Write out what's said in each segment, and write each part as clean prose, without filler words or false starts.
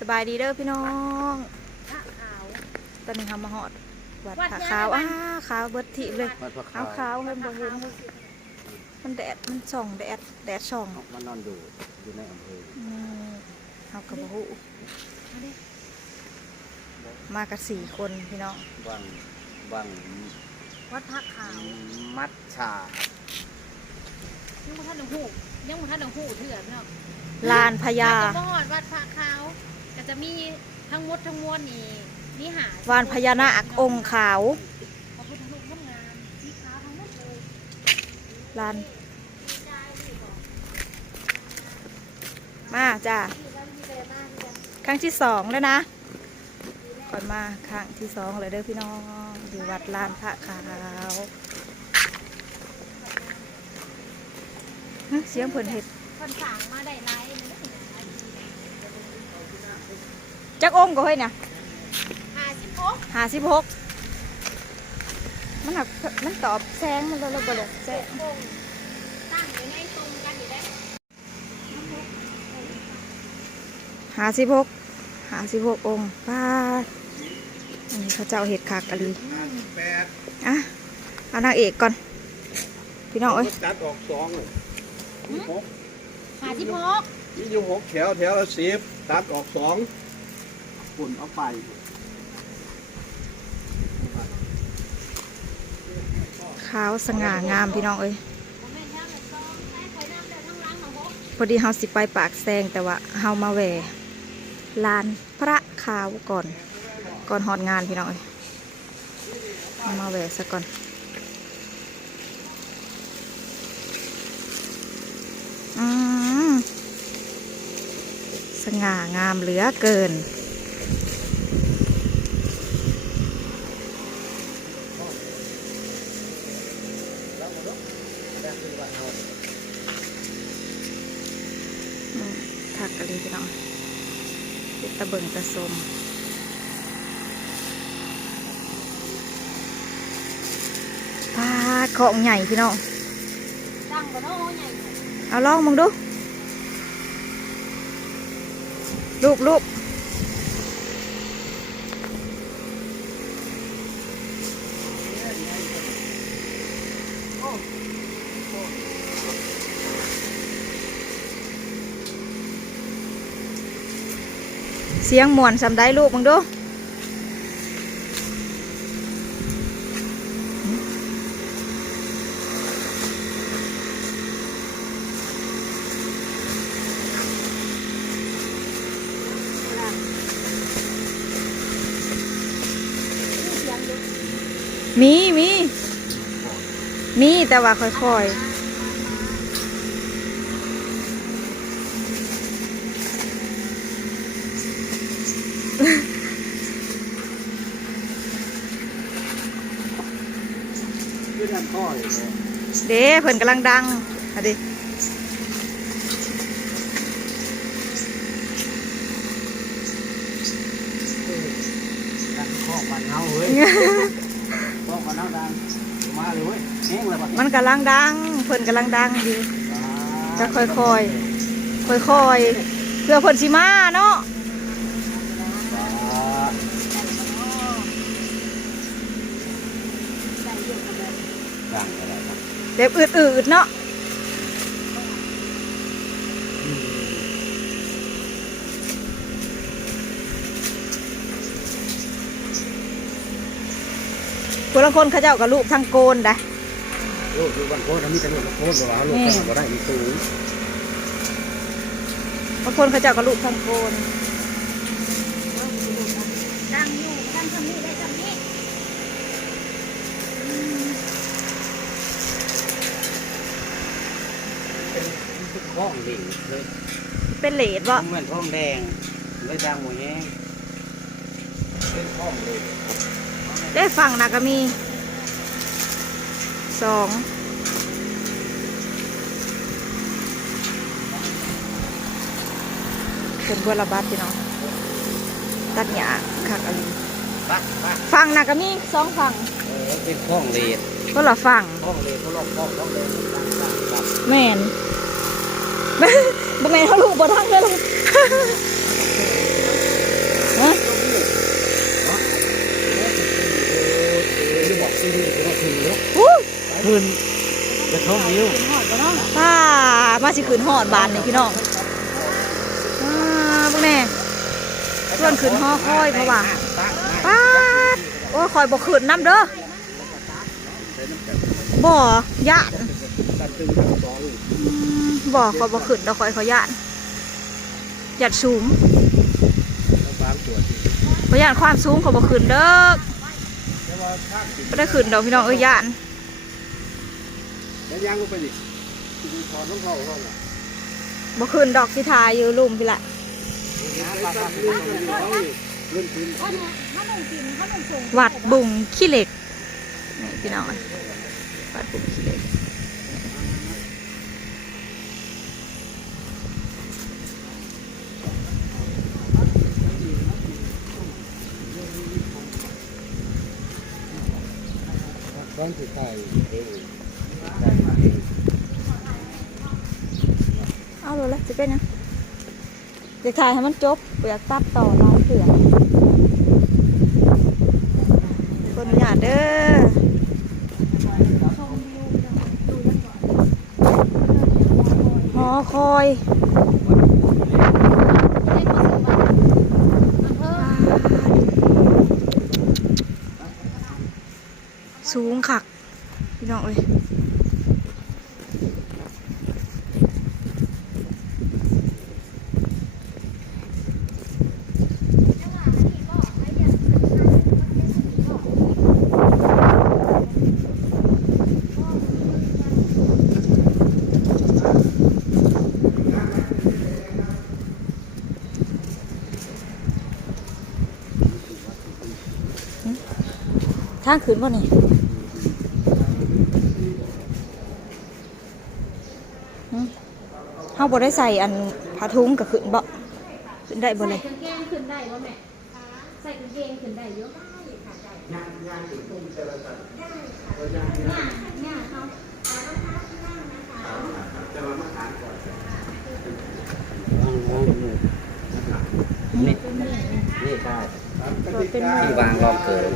สบายดีเด้อพี่น้องตอนนี้ทำมาหอดวัดผาขาวขาวเบิดทิเลยขาวเห็นบ่เห็นมันแดดมันส่องแดดส่องมันนอนอยู่ในอำเภอเอากระบอกมากัน4 คนพี่น้องวังวัดผาขาวมัดฉายังบ่ทันหูเถื่อนเนาะลานพญาบ่ฮอดวัดผาขาวก็จะมีทั้งหมดทั้งมวลนี่วิหารวานพญานาคองค์ขาวพระพุทธรูปงามสีขาวทั้งหมดเลยลานมาจ้าครั้งที่2แล้วนะก่อนมาครั้งที่2เลยเด้อพี่น้องอยู่วัดลานพระขาวเสียงเพิ่นเฮ็ดคนสั่งมาได้ไลน์จักองค์ก็เฮ้ยเนี่ย56มันตอบแซงมันเราบ่เลยแซงตั้งอยู่ในตรงกันอยู่ได้56องค์ป้าอันนี้เขาเจ้าเห็ดคักอะไรอ่ะเอานางเอกก่อนพี่น้องเอ้ยตัดออก2 56มีอยู่6แถวละ10ตัดออก2ฝุ่นเอาไปขาวสง่างามพี่น้องเอ้ยพอดีเฮาสิไปปากแซงแต่ว่าเฮามาแหวลานพระขาวก่อนฮอดงานพี่น้องเอ้ยมาแหวซะก่อนสง่างามเหลือเกินถักอะไรพี่น้องติดตะเบิงตะสมปลาของใหญ่พี่น้องตั้งบ่เนาะใหญ่เอาลองมึงดูลูกเสียงมวนสำได้ลูกมึงดูมีแต่ว่าค่อยๆเด้เพิ่นกำลังดังอะดิข้อมันเฮาเฮ้ยข้อมันเฮาดังมาเลยเว้ยแห้งเลยมันกำลังดังเพิ่นกำลังดังอยู่จะค่อยๆเพื่อเพิ่นสิมาเนาะแบบอืดๆเนาะคนละคนเขาเจ้ากับลูกทางโกนได้ลูกอยู่บ้านโคตรมีแต่ลูกโคตรว่าลูกก็ได้มีสูงบางคนเขาเจ้ากับลูกทางโกนดังอยู่ดังทำนี้ได้ทำนี้เป็นข้องเหล่งเลย เป็นเหลดวะเหมือนข้องแดงเลยดังหมูแห้งเป็นข้องเลยได้ฟังนะก็มี2เป็นบัวระบาดพี่น้องตัดหญ้าคักอะไรฟังนะก็มี2ฝั่งเป็นข้องเลดก็ละฝั่งข้องเลดเขาลอกข้องเลดแม่นบ่แม่นเขาลูกบ่ทังเลย ขึ้นไปชมวิว หอดบ่เนาะ ป้ามาสิขึ้นฮอดบ้านนี่พี่น้องพวกแน่ชวนขึ้นฮอคอยเพราะว่าป้าดโอ้ยคอยบ่ขึ้นน้ำเด้อบ่ย่านบ่คอยบ่ขึ้นดอกคอยเขาย่านย่านสูงขอย่านความสูงเขาบ่ขึ้นเด้อบ่ได้ขึ้นดอกพี่น้องเอ้ยย่าน แล้วย่างลงไปดิถอดรองเท้าเข้ามา บ่ขึ้นดอกสิทายอยู่ลุ่มพี่ละ วัดบุงขี้เหล็กนี่พี่น้องวัดบุงขี้เหล็กบ้านถือไข่เอง เอาเลยละจะเป็นยังอยากถ่ายให้มันจบอยากตัดต่อลายเสือคนอยากเด้อหอคอยสูงคักพี่น้องเอ้ยทางขึ้นบ่นี่เฮาบ่ได้ใส่อันผ้าถุงก็ขึ้นบ่ขึ้นได้บ่เลย ใส่กางเกงขึ้นได้บ่แม่ใส่กางเกงขึ้นได้เยอะนี่นี่ใช่ที่วางรองเกิด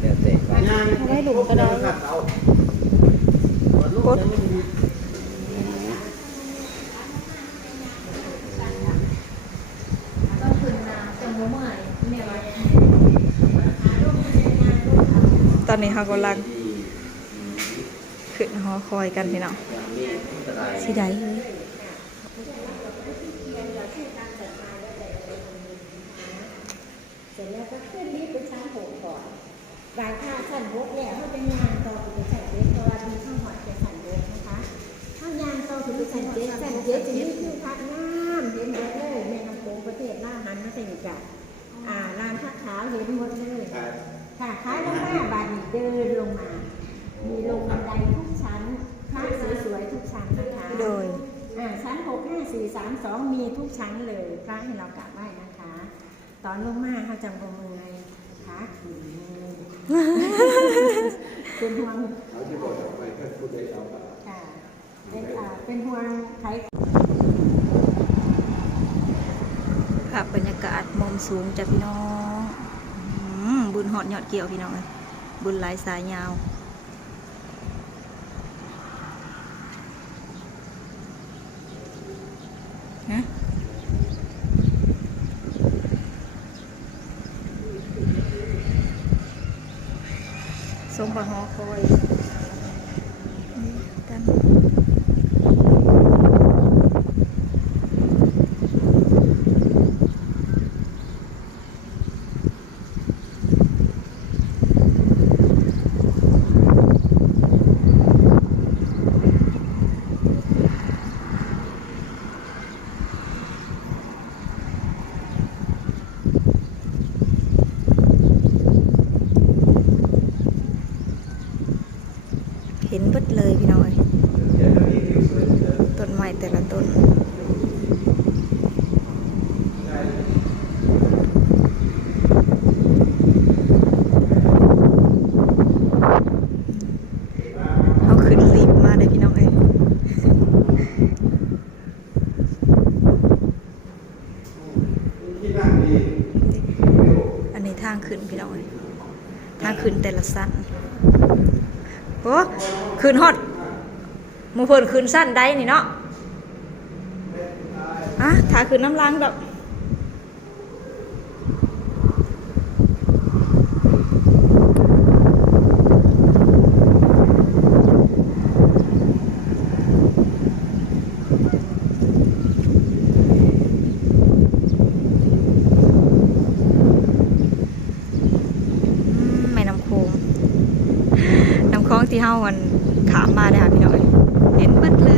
เดี๋ยวเตะวาง เอาไว้หลุมก็ได้กดตอนนี้เขากำลังขึ้นหอคอยกันพี่น้องสิได้เลย เสร็จแล้วก็ขึ้นลิฟต์ไปชั้นหกก่อนบ่ายค่าชั้นหกแล้วเขาจะงานต่อไปชั้นเจ็ดเพราะว่ามีข้าวหอดไปชั้นเจ็ดนะคะถ้างานต่อถึงชั้นเจ็ดจะมีคือพักน้ำเห็นหมดเลยในลำโพงประเทศล่าหันมาสนิทกันลานพักขาวเห็นหมดเลยค่ะขายลงมาบานเดินลงมา มีลงบันไดทุกชั้นพระสวยๆทุกชั้นนะคะ โดย ชั้น6 5 4 3 2มีทุกชั้นเลยพระให้เรากราบไหว้นะคะ ตอนลงมาเขาจังบมือไงขาขืนเป็นห่วงค่ะเป็นห่วงใคร ค่ะบรรยากาศมุมสูงจ้ะพี่น้องบุญหอดยอดเกี่ยวพี่น้องเลยบุญหลายสายยาวนะทรงประหอคอยกัน เห็นเบิดเลยพี่น้อยต้นไม้แต่ละต้นเอาขึ้นลิฟต์มาได้พี่น้องเอ้ยอันนี้ทางขึ้นพี่น้องเอ้ยทางขึ้นแต่ละสั้นโอ้ อ้คืนฮอดหมู่เพิ่นคืนสั้นได้นี่เนาะอ่ะถ้าคืนน้ำล้างดอกแม่น้ำโขงน้ำคลองที่เฮามันขามมาเลยค่ะพี่น้อยเห็นเบิดเลย